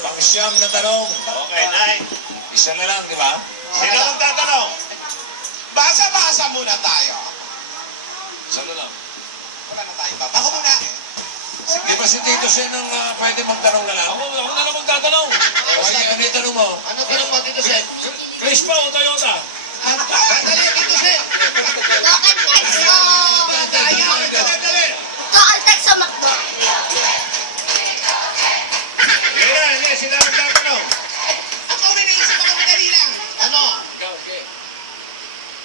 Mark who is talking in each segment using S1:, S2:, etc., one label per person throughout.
S1: Pag-siyam na tanong.
S2: Okay, Nay.
S1: Isa na lang, di ba?
S2: Sino ang tatanong? Basa-basa muna tayo. Isa na lang. Wala na tayo, Papa. Ako muna.
S1: Sige ba si Tito Sen ang uh, pwede magtanong na lang?
S3: Ako, ako na lang magtatanong.
S1: ano yung tanong mo?
S2: Ano tanong mo, Tito Sen?
S3: Chris Paul, Toyota.
S2: Ano yung Tito Sen?
S4: Okay, Chris Paul.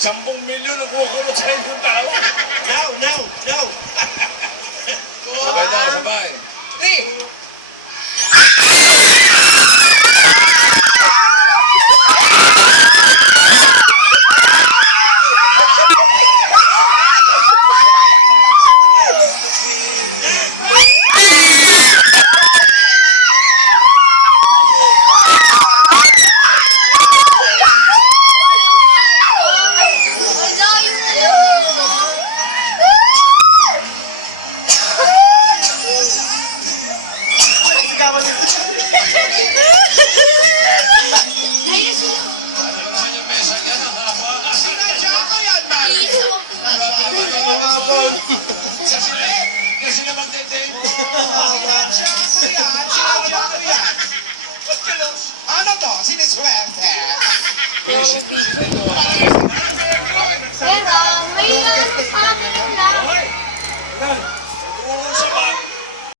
S1: Some of them million of them are going to take them out.
S2: No, no, no. Oh, see this graph
S4: there.